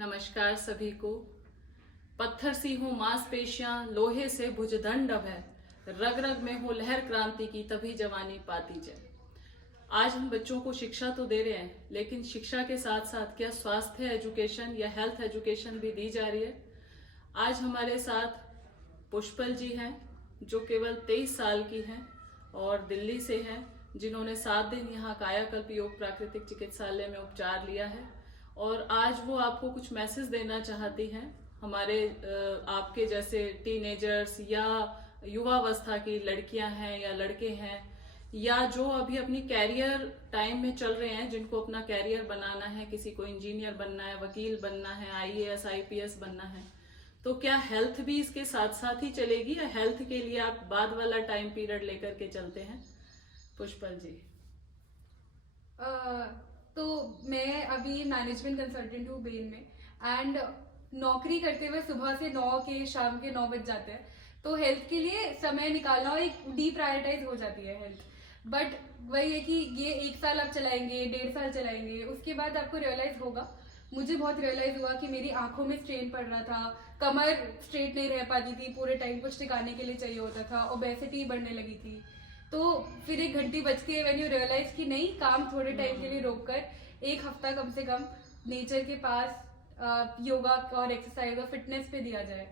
नमस्कार सभी को। पत्थर सी हो मांसपेशियां, लोहे से भुजदंड अब है, रग रग में हो लहर क्रांति की, तभी जवानी पाती जाए। आज हम बच्चों को शिक्षा तो दे रहे हैं, लेकिन शिक्षा के साथ साथ क्या स्वास्थ्य एजुकेशन या हेल्थ एजुकेशन भी दी जा रही है? आज हमारे साथ पुष्पल जी हैं, जो केवल 23 साल की हैं और दिल्ली से हैं, जिन्होंने 7 दिन यहाँ कायाकल्प योग प्राकृतिक चिकित्सालय में उपचार लिया है। और आज वो आपको कुछ मैसेज देना चाहती हैं हमारे आपके जैसे टीनेजर्स या युवावस्था की लड़कियां हैं या लड़के हैं, या जो अभी अपनी कैरियर टाइम में चल रहे हैं, जिनको अपना कैरियर बनाना है, किसी को इंजीनियर बनना है, वकील बनना है, आईएएस आईपीएस बनना है। तो क्या हेल्थ भी इसके साथ साथ ही चलेगी या हेल्थ के लिए आप बाद वाला टाइम पीरियड लेकर के चलते हैं? पुष्पल जी। तो मैं अभी मैनेजमेंट कंसल्टेंट हूँ बेन में, एंड नौकरी करते हुए सुबह से 9 के शाम के 9 बज जाते हैं, तो हेल्थ के लिए समय निकालना एक डीप्रायोरिटाइज हो जाती है हेल्थ। बट वही है कि ये 1 साल आप चलाएंगे, 1.5 साल चलाएंगे, उसके बाद आपको रियलाइज होगा। मुझे बहुत रियलाइज हुआ कि मेरी आंखों में स्ट्रेन पड़ रहा था, कमर स्ट्रेट नहीं रह पाती थी, पूरे टाइम कुछ टिकाने के लिए चाहिए होता था, ओबेसिटी बढ़ने लगी थी। तो फिर एक घंटी बजती है, व्हेन यू रियलाइज कि नहीं, काम थोड़े टाइम के लिए रोक कर 1 हफ्ता कम से कम नेचर के पास योगा और एक्सरसाइज और फिटनेस पे दिया जाए।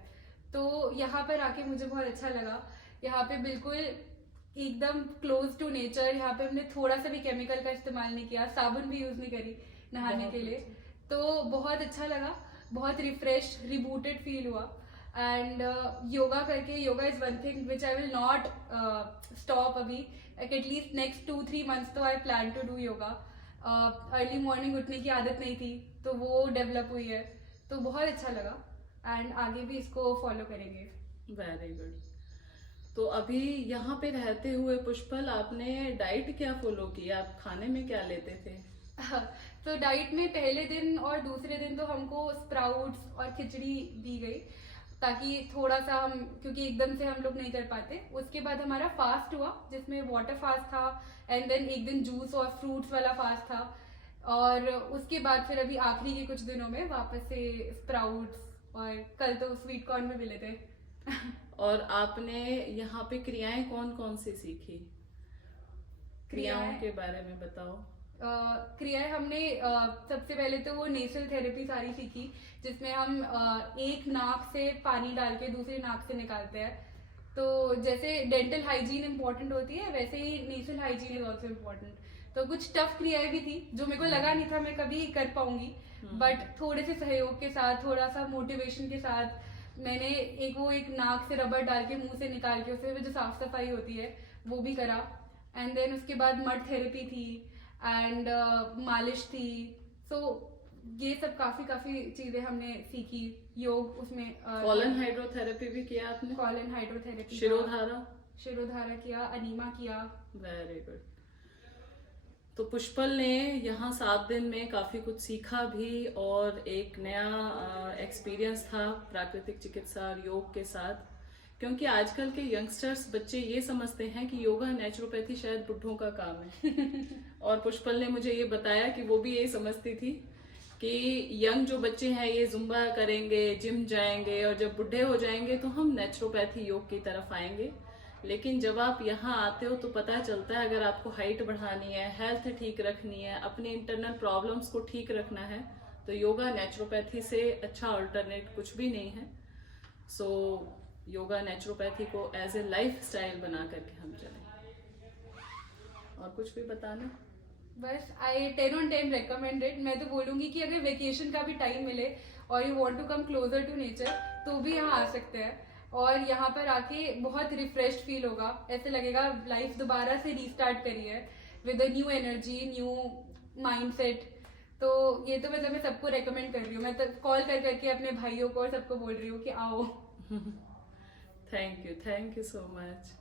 तो यहाँ पर आके मुझे बहुत अच्छा लगा। यहाँ पे बिल्कुल एकदम क्लोज टू नेचर। यहाँ पे हमने थोड़ा सा भी केमिकल का इस्तेमाल नहीं किया, साबुन भी यूज नहीं करी नहाने के लिए। तो बहुत अच्छा लगा, बहुत रिफ्रेश रिबूटेड फील हुआ। एंड योगा करके, yoga is one thing which I will not stop अभी, एटलीस्ट नेक्स्ट 2-3 मंथ्स तो I plan to do yoga. Early morning उठने की आदत नहीं थी, तो वो डेवलप हुई है, तो बहुत अच्छा लगा, एंड आगे भी इसको फॉलो करेंगे। Very good. तो अभी यहाँ पे रहते हुए पुष्पल, आपने डाइट क्या फॉलो किया? आप खाने में क्या लेते थे? तो डाइट में पहले दिन और दूसरे दिन तो हमको स्प्राउट्स और खिचड़ी दी गई, ताकि थोड़ा सा हम, क्योंकि एकदम से हम लोग नहीं कर पाते। उसके बाद हमारा फास्ट हुआ, जिसमें वाटर फास्ट था, एंड देन एक दिन जूस और फ्रूट्स वाला फास्ट था। और उसके बाद फिर अभी आखिरी के कुछ दिनों में वापस से स्प्राउट्स, और कल तो स्वीट कॉर्न भी मिले थे। और आपने यहाँ पे क्रियाएं कौन कौन सी सीखी? क्रियाओं के बारे में बताओ। क्रियाएं हमने सबसे पहले तो वो नेसल थेरेपी सारी सीखी, जिसमें हम एक नाक से पानी डाल के दूसरे नाक से निकालते हैं। तो जैसे डेंटल हाइजीन इम्पोर्टेंट होती है, वैसे ही नेसल हाइजीन इज ऑल्सो इम्पोर्टेंट। तो कुछ टफ क्रियाएं भी थी, जो मेरे को लगा नहीं था मैं कभी कर पाऊंगी, बट थोड़े से सहयोग के साथ, थोड़ा सा मोटिवेशन के साथ मैंने एक नाक से रबर डाल के मुंह से निकाल के उससे जो साफ सफाई होती है वो भी करा। एंड देन उसके बाद मड थेरेपी थी, एंड मालिश थी। सो ये सब काफी चीजें हमने सीखी। योग उसमें कॉलन हाइड्रोथेरेपी भी किया आपने? कॉलन हाइड्रोथेरेपी, शिरोधारा किया, अनीमा किया। Very good. तो पुष्पल ने यहाँ 7 दिन में काफी कुछ सीखा भी, और एक नया एक्सपीरियंस था प्राकृतिक चिकित्सा और योग के साथ। क्योंकि आजकल के यंगस्टर्स बच्चे ये समझते हैं कि योगा नेचुरोपैथी शायद बुढ़ों का काम है। और पुष्पल ने मुझे ये बताया कि वो भी यही समझती थी कि यंग जो बच्चे हैं ये जुम्बा करेंगे, जिम जाएंगे, और जब बुढ़े हो जाएंगे तो हम नेचुरोपैथी योग की तरफ आएंगे। लेकिन जब आप यहाँ आते हो तो पता चलता है, अगर आपको हाइट बढ़ानी है, हेल्थ ठीक रखनी है, अपने इंटरनल प्रॉब्लम्स को ठीक रखना है, तो योगा नेचुरोपैथी से अच्छा अल्टरनेट कुछ भी नहीं है। सो योगा नेचुरोपैथी को एज ए लाइफ स्टाइल बना करके हम चलें। और कुछ भी बताना? बस आई 10 on 10 रिकमेंडेड। मैं तो बोलूंगी कि अगर वेकेशन का भी टाइम मिले और you want to come closer to nature, तो भी यहाँ आ सकते हैं। और यहाँ पर आके बहुत रिफ्रेश फील होगा, ऐसे लगेगा लाइफ दोबारा से रीस्टार्ट करी है with a new energy, new mindset. तो ये तो मतलब मैं सबको रेकमेंड कर रही हूँ। मैं तो कॉल कर करके अपने भाइयों को और सबको बोल रही हूँ कि आओ। Thank you so much.